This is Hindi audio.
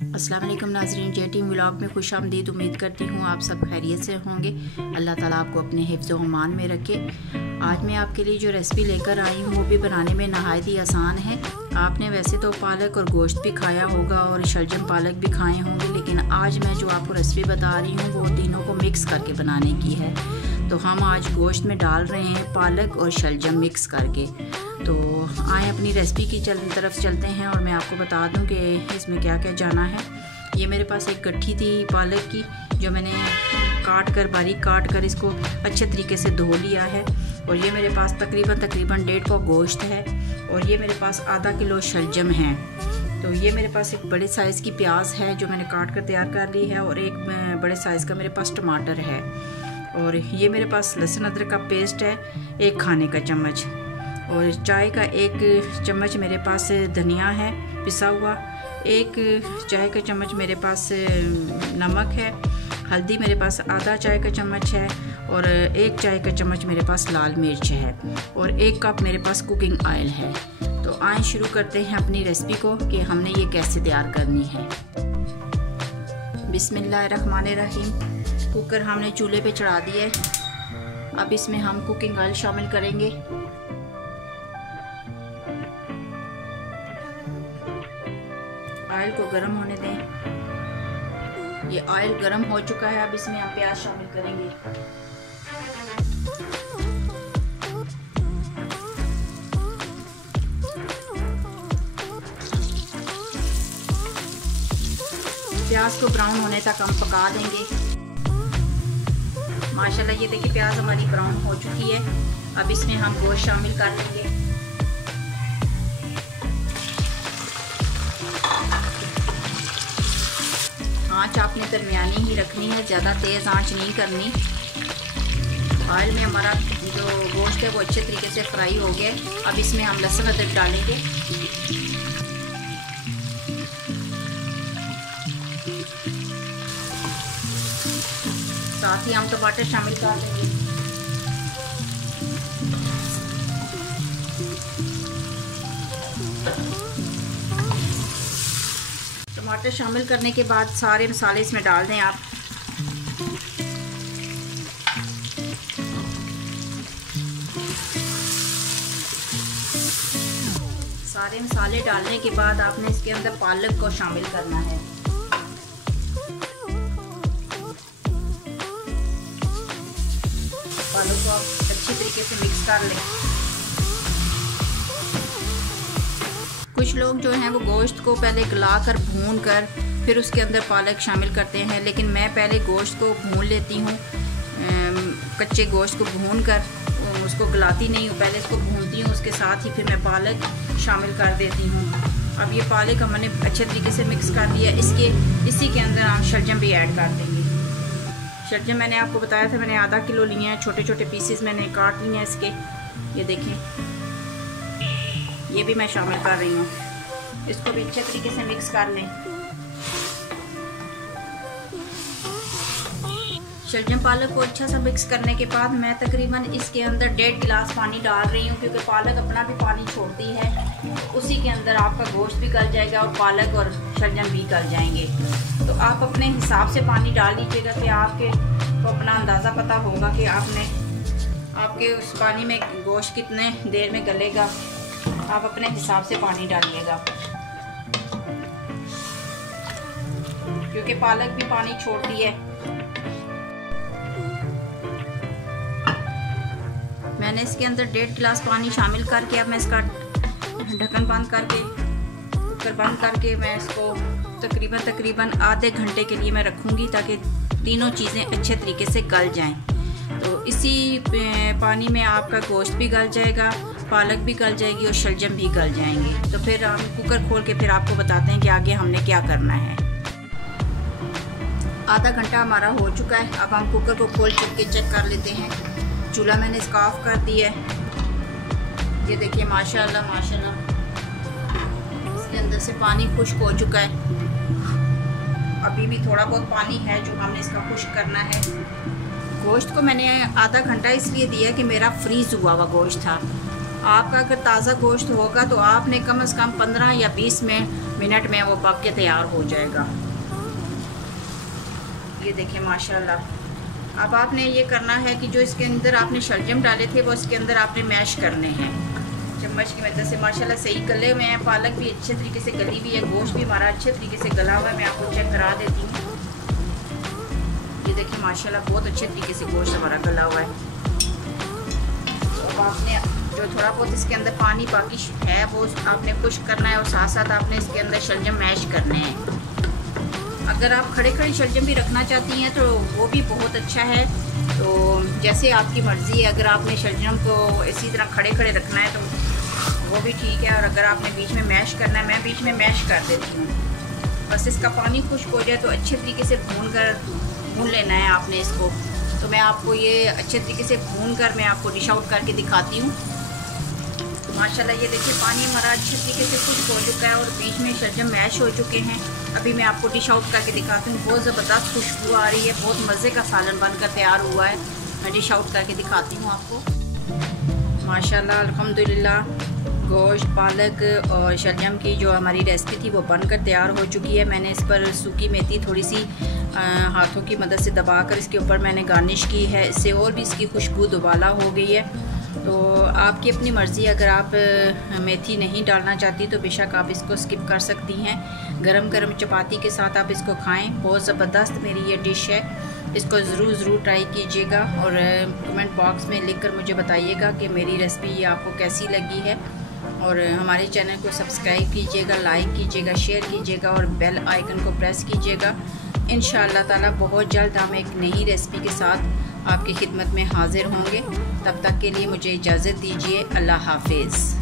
अस्सलाम वालेकुम नाज़रीन, जेटी व्लॉग में खुश आमदीद। उम्मीद करती हूँ आप सब खैरियत से होंगे। अल्लाह ताला आपको अपने हिफ्ज़ व अमान में रखे। आज मैं आपके लिए जो रेसिपी लेकर आई हूँ वो भी बनाने में नहायत ही आसान है। आपने वैसे तो पालक और गोश्त भी खाया होगा और शलजम पालक भी खाए होंगे, लेकिन आज मैं जो आपको रेसिपी बता रही हूँ वो तीनों को मिक्स करके बनाने की है। तो हम आज गोश्त में डाल रहे हैं पालक और शलजम मिक्स करके। तो आए अपनी रेसिपी की तरफ चलते हैं और मैं आपको बता दूं कि इसमें क्या क्या जाना है। ये मेरे पास एक गट्ठी थी पालक की, जो मैंने बारीक काट कर इसको अच्छे तरीके से धो लिया है। और ये मेरे पास तकरीबन 1.5 पाव गोश्त है और ये मेरे पास आधा किलो शलजम है। तो ये मेरे पास एक बड़े साइज़ की प्याज है जो मैंने काट कर तैयार कर ली है और एक बड़े साइज़ का मेरे पास टमाटर है। और ये मेरे पास लहसुन अदरक का पेस्ट है 1 खाने का चम्मच। और चाय का 1 चम्मच मेरे पास धनिया है पिसा हुआ, 1 चाय का चम्मच मेरे पास नमक है, हल्दी मेरे पास आधा चाय का चम्मच है और 1 चाय का चम्मच मेरे पास लाल मिर्च है और 1 कप मेरे पास कुकिंग ऑयल है। तो आए शुरू करते हैं अपनी रेसिपी को कि हमने ये कैसे तैयार करनी है। बिस्मिल्लाहिर्रहमानिर्रहीम। कुकर हमने चूल्हे पे चढ़ा दिया है। अब इसमें हम कुकिंग ऑयल शामिल करेंगे। ऑयल को गर्म होने दें। ये ऑयल गर्म हो चुका है। अब इसमें हम प्याज शामिल करेंगे। प्याज को ब्राउन होने तक हम पका देंगे। माशाल्लाह ये देखिए प्याज हमारी ब्राउन हो चुकी है। अब इसमें हम गोश्त शामिल कर लेंगे। आँच आपने दरमियानी ही रखनी है, ज़्यादा तेज़ आँच नहीं करनी। ऑयल में हमारा जो गोश्त है वो अच्छे तरीके से फ्राई हो गया। अब इसमें हम लहसुन अदरक डालेंगे। साथ ही हम टमाटर शामिल कर देंगे। टमाटर शामिल करने के बाद सारे मसाले इसमें डाल दें आप। सारे मसाले डालने के बाद आपने इसके अंदर पालक को शामिल करना है। पालक को आप अच्छी तरीके से मिक्स कर लें। कुछ लोग जो हैं वो गोश्त को पहले गला कर भून कर फिर उसके अंदर पालक शामिल करते हैं, लेकिन मैं पहले गोश्त को भून लेती हूँ। कच्चे गोश्त को भून कर उसको गलाती नहीं हूँ, पहले इसको भूनती हूँ, उसके साथ ही फिर मैं पालक शामिल कर देती हूँ। अब ये पालक हमने अच्छे तरीके से मिक्स कर लिया। इसी के अंदर हम शलजम भी ऐड कर देंगे। शलजम मैंने आपको बताया था, मैंने आधा किलो लिए हैं। छोटे छोटे पीसेस मैंने काट लिए हैं इसके। ये देखें, ये भी मैं शामिल कर रही हूँ। इसको भी अच्छे तरीके से मिक्स कर लें। शलजम पालक को अच्छा सा मिक्स करने के बाद मैं तकरीबन इसके अंदर 1.5 गिलास पानी डाल रही हूँ, क्योंकि पालक अपना भी पानी छोड़ती है। उसी के अंदर आपका गोश्त भी गल जाएगा और पालक और शलजम भी गल जाएंगे। तो आप अपने हिसाब से पानी डाल लीजिएगा कि आपके को अपना अंदाज़ा पता होगा कि आपके उस पानी में गोश्त कितने देर में गलेगा। आप अपने हिसाब से पानी डालिएगा, क्योंकि पालक भी पानी छोड़ती है। मैंने इसके अंदर 1.5 गिलास पानी शामिल करके अब मैं इसका ढक्कन बंद करके कुकर बंद करके मैं इसको तकरीबन आधे घंटे के लिए मैं रखूँगी, ताकि तीनों चीज़ें अच्छे तरीके से गल जाएं। तो इसी पानी में आपका गोश्त भी गल जाएगा, पालक भी गल जाएगी और शलजम भी गल जाएंगे। तो फिर हम कुकर खोल के फिर आपको बताते हैं कि आगे हमने क्या करना है। आधा घंटा हमारा हो चुका है। अब हम कुकर को खोल के चेक कर लेते हैं। चूल्हा मैंने इसका ऑफ कर दिया है। ये देखिए माशाल्लाह माशाल्लाह इसके अंदर से पानी खुश्क हो चुका है। अभी भी थोड़ा बहुत पानी है जो हमने इसका खुश्क करना है। गोश्त को मैंने आधा घंटा इसलिए दिया कि मेरा फ्रीज़ हुआ हुआ गोश्त था। आपका अगर ताज़ा गोश्त होगा तो आपने कम से कम 15 या 20 मिनट में वो पक के तैयार हो जाएगा। ये देखिए माशाल्लाह। अब आपने ये करना है कि जो इसके अंदर आपने शलजम डाले थे वो इसके अंदर आपने मैश करने हैं चम्मच की मदद से। माशाल्लाह सही गले में है, पालक भी अच्छे तरीके से गली हुई है, गोश्त भी हमारा अच्छे तरीके से गला हुआ है। मैं आपको चेक करा देती हूँ। ये देखिए माशाल्लाह बहुत अच्छे तरीके से गोश्त हमारा गला हुआ है। तो आपने जो थोड़ा बहुत इसके अंदर पानी बाकी है वो आपने खुश्क करना है और साथ साथ आपने इसके अंदर शलजम मैश करने हैं। अगर आप खड़े खड़े शलजम भी रखना चाहती हैं तो वो भी बहुत अच्छा है, तो जैसे आपकी मर्ज़ी है। अगर आपने शलजम को इसी तरह खड़े खड़े रखना है तो वो भी ठीक है, और अगर आपने बीच में मैश करना है, मैं बीच में मैश कर देती हूँ। बस इसका पानी खुश्क हो जाए तो अच्छे तरीके से भून लेना है आपने इसको। तो मैं आपको ये अच्छे तरीके से भून कर मैं आपको डिश आउट करके दिखाती हूँ। माशाल्लाह ये देखिए पानी हमारा अच्छे तरीके से खुश्क हो चुका है और बीच में शलजम मैश हो चुके हैं। अभी मैं आपको डिश आउट करके दिखाती हूँ। बहुत ज़बरदस्त खुशबू आ रही है, बहुत मज़े का सालन बनकर तैयार हुआ है। मैं डिश आउट करके दिखाती हूँ आपको। माशाल्लाह अल्हम्दुलिल्लाह गोश्त, पालक और शलजम की जो हमारी रेसिपी थी वो बनकर तैयार हो चुकी है। मैंने इस पर सूखी मेथी थोड़ी सी हाथों की मदद से दबाकर इसके ऊपर मैंने गार्निश की है। इससे और भी इसकी खुशबू दुबाला हो गई है। तो आपकी अपनी मर्ज़ी, अगर आप मेथी नहीं डालना चाहती तो बेशक आप इसको स्किप कर सकती हैं। गरम गरम चपाती के साथ आप इसको खाएं। बहुत ज़बरदस्त मेरी ये डिश है, इसको ज़रूर ट्राई कीजिएगा और कमेंट बॉक्स में लिखकर मुझे बताइएगा कि मेरी रेसिपी ये आपको कैसी लगी है। और हमारे चैनल को सब्सक्राइब कीजिएगा, लाइक कीजिएगा, शेयर कीजिएगा और बेल आइकन को प्रेस कीजिएगा। इंशाअल्लाह ताला बहुत जल्द हम एक नई रेसिपी के साथ आपकी खिदमत में हाज़िर होंगे। तब तक के लिए मुझे इजाज़त दीजिए। अल्लाह हाफिज़।